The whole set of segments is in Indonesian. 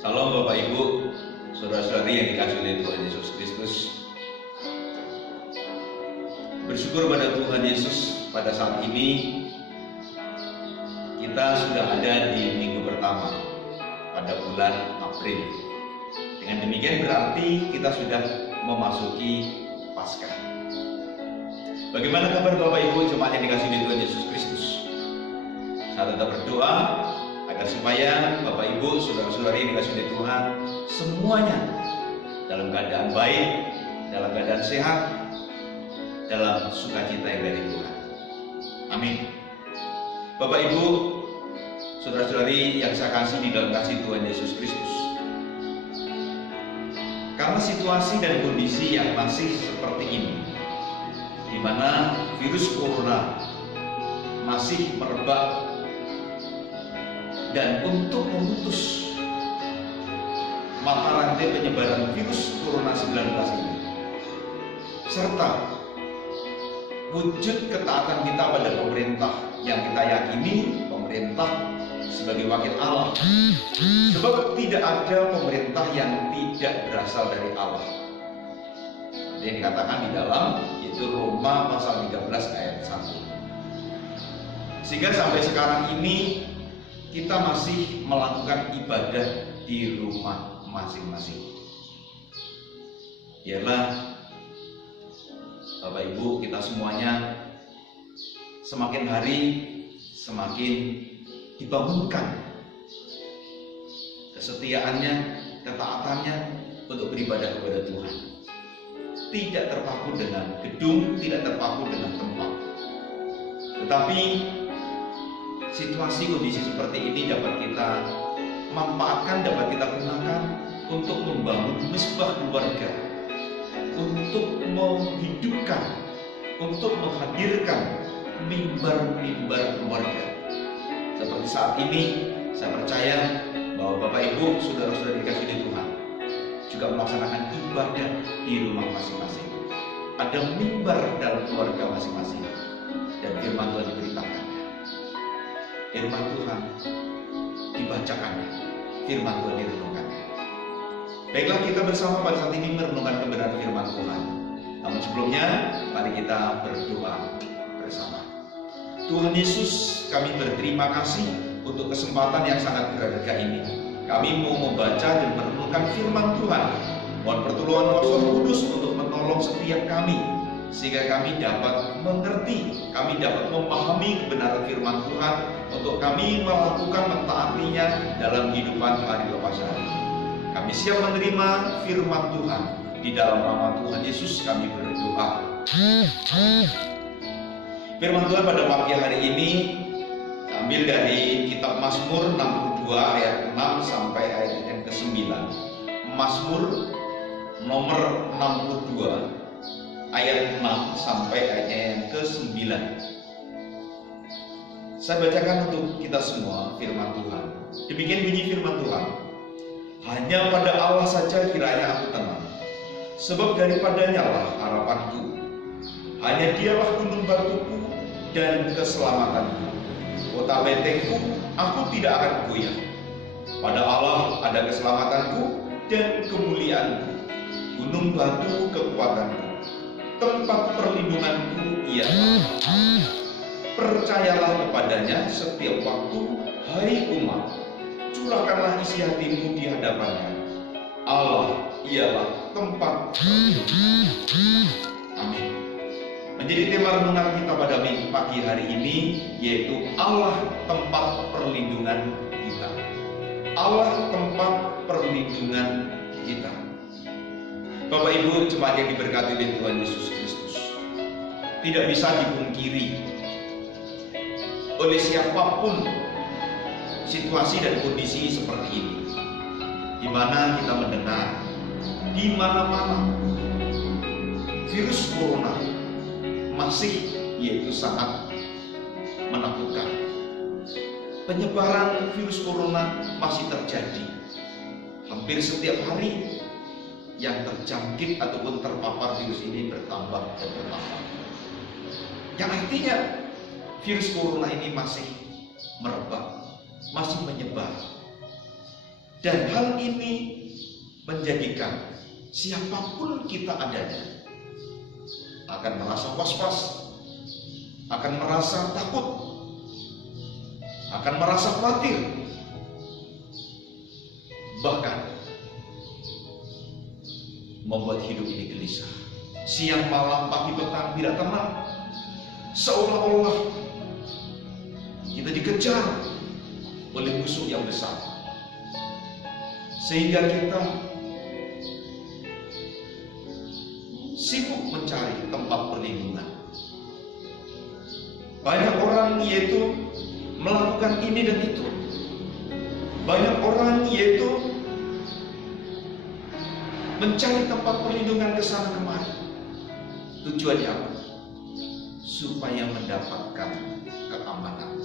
Salam Bapak Ibu, saudara-saudari yang dikasihi oleh Tuhan Yesus Kristus. Bersyukur pada Tuhan Yesus, pada saat ini kita sudah ada di minggu pertama pada bulan April. Dengan demikian berarti kita sudah memasuki Paskah. Bagaimana kabar Bapak Ibu jemaat yang dikasihi oleh Tuhan Yesus Kristus? Saya tetap berdoa agar supaya Bapak Ibu, saudara-saudari yang dikasihi oleh Tuhan, semuanya dalam keadaan baik, dalam keadaan sehat, dalam sukacita yang dari Tuhan. Amin. Bapak Ibu, saudara-saudari yang saya kasih di dalam kasih Tuhan Yesus Kristus, karena situasi dan kondisi yang masih seperti ini, di mana virus corona masih merebak, dan untuk memutus mata rantai penyebaran virus corona 19 ini, serta wujud ketaatan kita pada pemerintah yang kita yakini pemerintah sebagai wakil Allah, sebab tidak ada pemerintah yang tidak berasal dari Allah. Yang dikatakan di dalam yaitu Roma pasal 13 ayat 1. Sehingga sampai sekarang ini kita masih melakukan ibadah di rumah masing-masing. Ialah Bapak Ibu, kita semuanya semakin hari semakin dibangunkan kesetiaannya, ketaatannya untuk beribadah kepada Tuhan. Tidak terpaku dengan gedung, tidak terpaku dengan tempat. Tetapi situasi kondisi seperti ini dapat kita manfaatkan, dapat kita gunakan untuk membangun misbah keluarga, untuk menghidupkan, untuk menghadirkan mimbar-mimbar keluarga. Seperti saat ini, saya percaya bahwa Bapak Ibu, saudara-saudara dikasihi oleh Tuhan, juga melaksanakan ibadah di rumah masing-masing. Ada mimbar dalam keluarga masing-masing, dan firman Tuhan diberitakan. Firman Tuhan dibacakannya, firman Tuhan direnungkannya. Baiklah, kita bersama pada saat ini merenungkan kebenaran firman Tuhan. Namun sebelumnya, mari kita berdoa bersama. Tuhan Yesus, kami berterima kasih untuk kesempatan yang sangat berharga ini. Kami mau membaca dan merenungkan firman Tuhan. Mohon pertolongan Roh Kudus untuk menolong setiap kami, sehingga kami dapat mengerti, kami dapat memahami kebenaran firman Tuhan, untuk kami melakukan mentaatinya dalam kehidupan hari lepas hari. Kami siap menerima firman Tuhan. Di dalam nama Tuhan Yesus kami berdoa. Firman Tuhan pada pagi hari ini ambil dari kitab Mazmur 62 ayat 6 sampai ayat yang ke-9. Mazmur nomor 62 ayat 6 sampai ayatnya yang ke-9. Saya bacakan untuk kita semua firman Tuhan. Demikian bunyi firman Tuhan. Hanya pada Allah saja kiranya aku tenang, sebab daripadanya lah harapanku. Hanya dialah gunung batuku dan keselamatanku, kota bentengku, aku tidak akan goyah. Pada Allah ada keselamatanku dan kemuliaanku, gunung batu kekuatanku, tempat perlindunganku ia. Percayalah kepadanya setiap waktu, hai umat, curahkanlah isi hatimu di hadapannya. Allah ialah tempat perlindungan. Amin. Menjadi tema renungan kita pada pagi hari ini, yaitu Allah tempat perlindungan kita. Allah tempat perlindungan kita. Bapak Ibu jemaat yang diberkati oleh Tuhan Yesus Kristus, tidak bisa dipungkiri oleh siapapun situasi dan kondisi seperti ini, di mana kita mendengar di mana-mana virus corona masih yaitu sangat menakutkan. Penyebaran virus corona masih terjadi. Hampir setiap hari yang terjangkit ataupun terpapar virus ini bertambah dan bertambah. Yang artinya virus corona ini masih merebak, masih menyebar. Dan hal ini menjadikan siapapun kita adanya akan merasa was-was, akan merasa takut, akan merasa khawatir, bahkan membuat hidup ini gelisah. Siang malam, pagi petang tidak tenang, seolah-olah kita dikejar oleh musuh yang besar, sehingga kita sibuk mencari tempat perlindungan. Banyak orang yaitu melakukan ini dan itu. Banyak orang yaitu mencari tempat perlindungan ke sana kemari. Tujuannya apa? Supaya mendapatkan keamanan,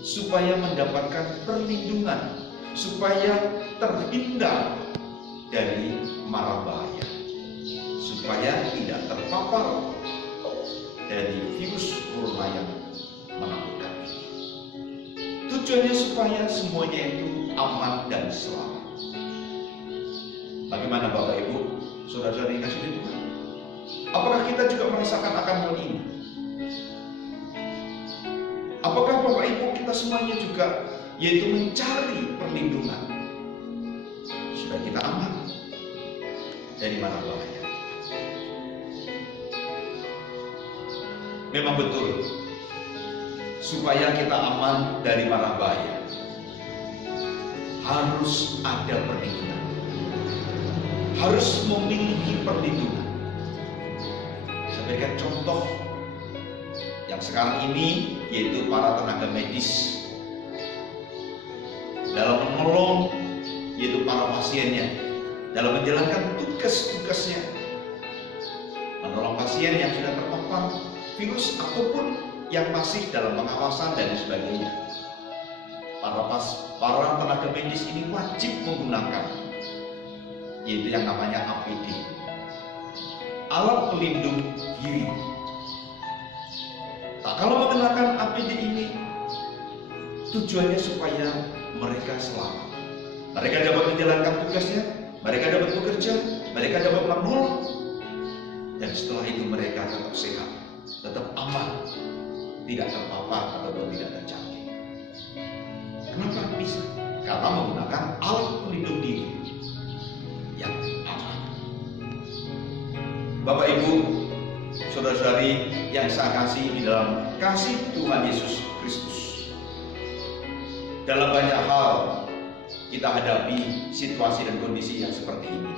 supaya mendapatkan perlindungan, supaya terhindar dari mara bahaya, supaya tidak terpapar dari virus corona yang menakutkan ini. Tujuannya supaya semuanya itu aman dan selamat. Bagaimana Bapak Ibu, saudara-saudari yang kasih Tuhan? Apakah kita juga merasakan akan hal ini? Apakah Bapak Ibu kita semuanya juga yaitu mencari perlindungan supaya kita aman dari mara bahaya? Memang betul, supaya kita aman dari mara bahaya harus ada perlindungan, harus memiliki perlindungan. Saya berikan contoh yang sekarang ini, yaitu para tenaga medis dalam menolong yaitu para pasiennya, dalam menjalankan tugas-tugasnya, menolong pasien yang sudah terpapar virus ataupun yang masih dalam pengawasan dan sebagainya. Para tenaga medis ini wajib menggunakan yaitu yang namanya APD, alat pelindung diri. Nah, kalau mengenakan APD ini tujuannya supaya mereka selamat, mereka dapat menjalankan tugasnya, mereka dapat bekerja, mereka dapat menolong, dan setelah itu mereka tetap sehat, tetap aman, tidak terpapar ataupun tidak terjangkit. Kenapa bisa? Karena menggunakan alat pelindung diri yang aman. Bapak Ibu, saudara-saudari yang saya kasih di dalam kasih Tuhan Yesus Kristus, dalam banyak hal kita hadapi situasi dan kondisi yang seperti ini.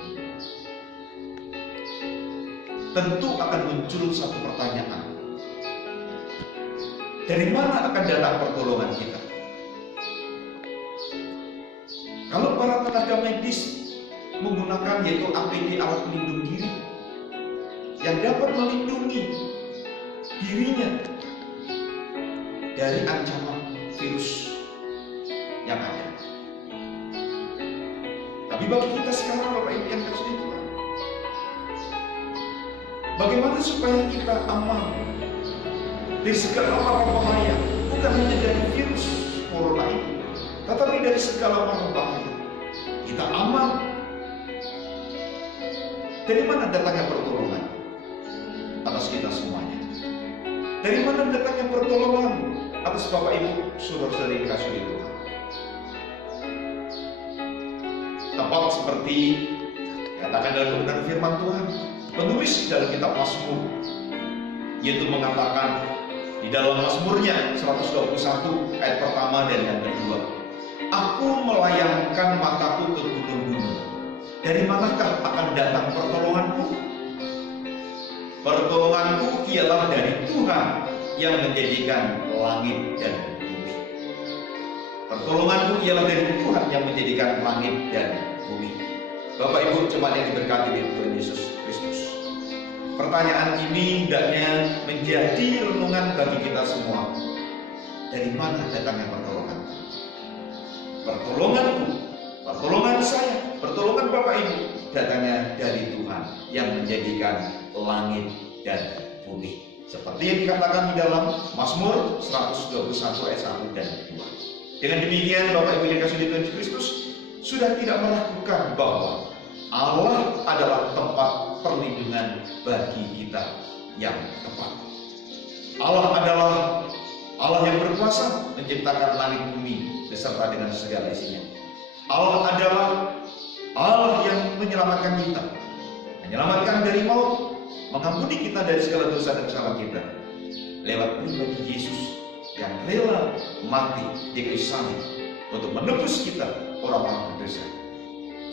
Tentu akan muncul satu pertanyaan, dari mana akan datang pertolongan kita? Kalau para tenaga medis menggunakan yaitu APD, alat pelindung diri, yang dapat melindungi dirinya dari ancaman virus yang ada. Tapi bagi kita sekarang, Bapak Ibu yang kasih Tuhan, bagaimana supaya kita aman dari segala mara bahaya, bukan hanya dari virus corona ini, tetapi dari segala mara bahaya. Kita aman. Dari mana datangnya pertolongan atas kita semuanya? Dari mana datangnya pertolongan atas Bapak Ibu, saudara-saudari yang kasih Tuhan? Tepat seperti katakan dalam kebenaran firman Tuhan, penulis dalam kitab Mazmur, yaitu mengatakan di dalam Mazmurnya 121 ayat pertama dan yang kedua, aku melayangkan mataku ke gunung-gunung, dari manakah akan datang pertolonganku? Pertolonganku ialah dari Tuhan yang menjadikan langit dan bumi. Pertolonganku ialah dari Tuhan yang menjadikan langit dan bumi. Bapak Ibu jemaat yang diberkati oleh Tuhan Yesus Kristus, pertanyaan ini hendaknya menjadi renungan bagi kita semua. Dari mana datangnya pertolongan? Pertolonganku, pertolongan saya, pertolongan Bapak Ibu datangnya dari Tuhan yang menjadikan langit dan bumi. Seperti yang dikatakan di dalam Mazmur 121 ayat 1 dan 2. Dengan demikian Bapak Ibu yang kasih di Tuhan Yesus Kristus, sudah tidak meragukan bahwa Allah adalah tempat perlindungan bagi kita yang tepat. Allah adalah Allah yang berkuasa menciptakan langit bumi beserta dengan segala isinya. Allah adalah Allah yang menyelamatkan kita, menyelamatkan dari maut, mengampuni kita dari segala dosa dan kesalahan kita lewat pribadi Yesus yang rela mati di kayu salib untuk menebus kita orang-orang berdosa,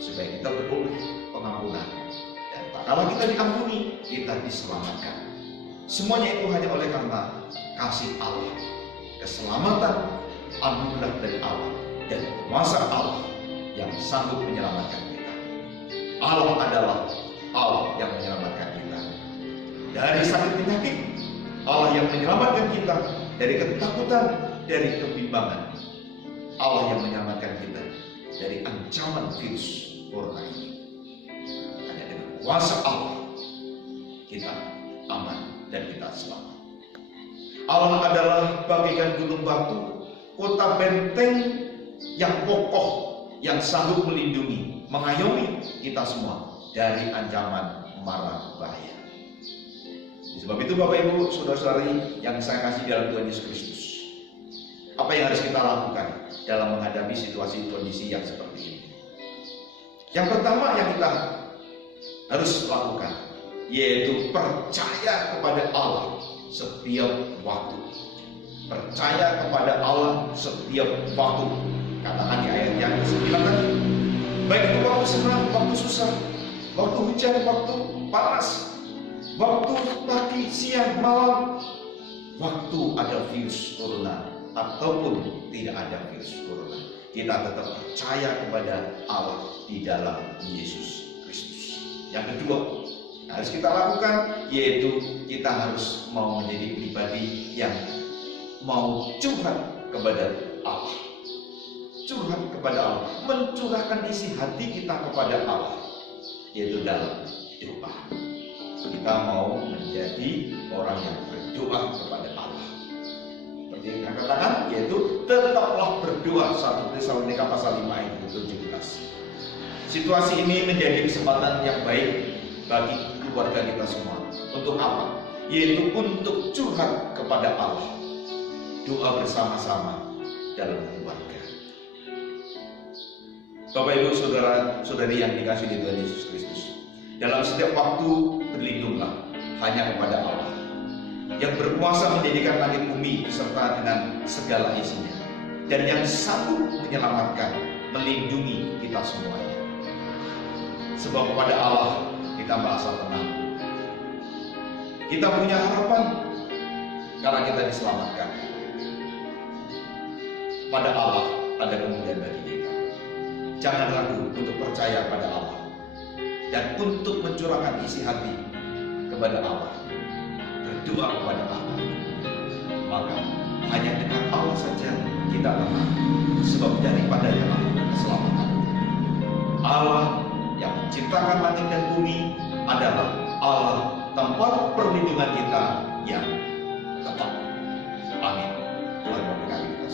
supaya kita beroleh pengampunan, dan tak kalah kita diampuni, kita diselamatkan. Semuanya itu hanya oleh karena kasih Allah, keselamatan, anugerah dari Allah, dan kuasa Allah yang sanggup menyelamatkan kita. Allah adalah Allah yang menyelamatkan kita dari sakit penyakit, Allah yang menyelamatkan kita dari ketakutan, dari kebimbangan, Allah yang menyelamatkan kita dari ancaman virus corona ini. Hanya dengan kuasa Allah kita aman dan kita selamat. Allah adalah bagaikan gunung batu, kota benteng yang kokoh, yang sanggup melindungi, mengayomi kita semua dari ancaman mara bahaya. Sebab itu Bapak Ibu, saudara-saudari yang saya kasih dalam Tuhan Yesus Kristus, apa yang harus kita lakukan dalam menghadapi situasi kondisi yang seperti ini? Yang pertama yang kita harus lakukan, yaitu percaya kepada Allah setiap waktu. Percaya kepada Allah setiap waktu. Katakan di ayat yang ke-9 tadi, baik itu waktu senang, waktu susah, waktu hujan, waktu panas, waktu pagi, siang, malam, waktu ada virus corona ataupun tidak ada virus corona, kita tetap percaya kepada Allah di dalam Yesus Kristus. Yang kedua harus kita lakukan, yaitu kita harus mau menjadi pribadi yang mau curhat kepada Allah. Curhat kepada Allah, mencurahkan isi hati kita kepada Allah, yaitu dalam doa. Kita mau menjadi orang yang berdoa kepada Allah. Seperti yang saya katakan, yaitu tetaplah berdoa. 1 Tesalonika pasal 5 ayat 17. Situasi ini menjadi kesempatan yang baik bagi keluarga kita semua. Untuk apa? Yaitu untuk curhat kepada Allah. Doa bersama-sama dalam keluarga. Bapak Ibu saudara-saudari yang dikasihi di Tuhan Yesus Kristus, dalam setiap waktu berlindunglah hanya kepada Allah yang berkuasa menjadikan langit bumi beserta dengan segala isinya, dan yang sanggup menyelamatkan, melindungi kita semuanya. Sebab kepada Allah kita merasa tenang, kita punya harapan karena kita diselamatkan. Pada Allah ada kemuliaan bagi kita. Jangan ragu untuk percaya pada Allah dan untuk mencurahkan isi hati kepada Allah, berdoa kepada Allah. Maka hanya dengan Allah saja kita tenang, sebab daripadanya lah keselamatan. Allah yang menciptakan langit dan bumi adalah Allah tempat perlindungan kita yang tetap.